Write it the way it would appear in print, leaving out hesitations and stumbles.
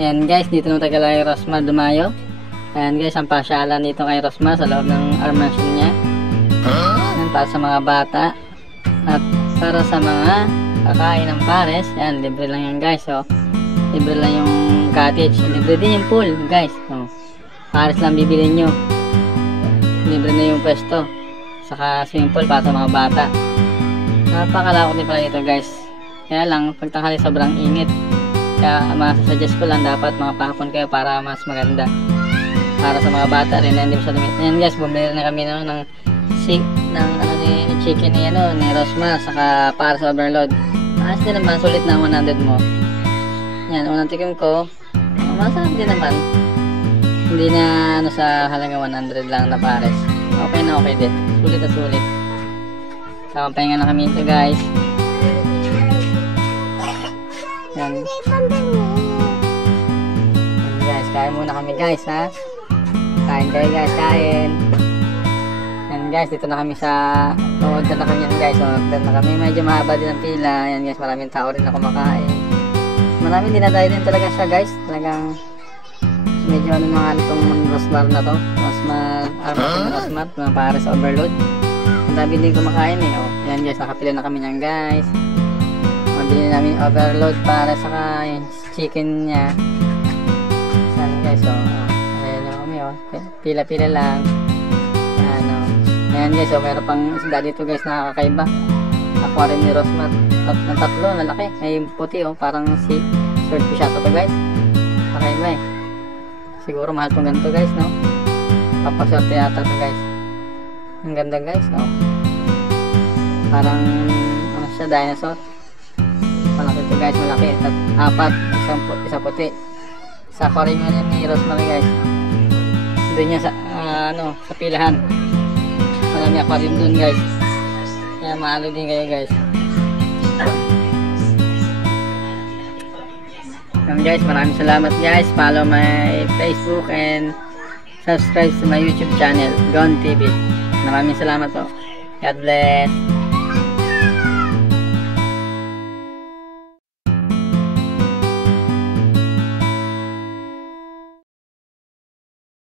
Ayan guys, dito na tagal kay Rosmar dumayo. Ayan guys, ang pasyalan dito kay Rosmar sa loob ng armation niya. Ayan, para sa mga bata at para sa mga kakain ng pares. Ayan, libre lang yan guys. So, libre lang yung cottage, libre din yung pool guys. So, pares lang bibili nyo, libre na yung pwesto, saka swimming pool para sa mga bata. Napakalawak din pala dito guys. Kaya lang pagtanghali sobrang init. Kaya masasuggest ko lang dapat mga pahapon kayo para mas maganda. Para sa mga bata rin na hindi mo sa limit. Ayan guys, bumili na kami ng chicken ni Rosmar, saka para sa overload. Ayos din naman, sulit na 100 mo. Yan, unang tikim ko, masarap din naman. Hindi na sa halaga 100 lang na pares. Okay na okay din. Sulit na sulit. Saka pahinga na kami ito guys. Yan. Guys, kain muna kami guys ha. Kain kayo guys, kain. Yan guys, dito na kami sa order na kami yan guys. Order na kami, medyo mahaba din ang pila. Yan guys, maraming tao rin na kumakain. Maraming dinadayo din talaga siya guys. Talagang medyo ano mga itong Rosmar na to. Rosmar, mga pares overload. Ang dami din kumakain eh. Oh. Yan guys, nakapila na kami yan guys. Mabili namin overload para sa chicken niya. Yan guys, oh. Ayan na kami oh. Pila-pila lang. Ayan oh. Ayan guys, oh. Meron pang isda dito guys na kakaiba. Aquarium ni Rosmar. Tatlo, lalaki. May puti oh. Parang si swordfish ata to guys. Kakaiba eh. Siguro mahal tong ganito guys, no? Papaswerte yata to guys. Ang ganda guys, no? Parang ano siya, dinosaur. Malaki to guys, malaki. Apat, isa puti. Sa aquarium ni Rosmar guys. Doon niya sa sa pilahan. Marami aquarium doon guys. Kaya maalo din kayo guys. Guys, maraming salamat guys. Follow my Facebook and subscribe to my YouTube channel, Gon TV. Maraming salamat po. God bless.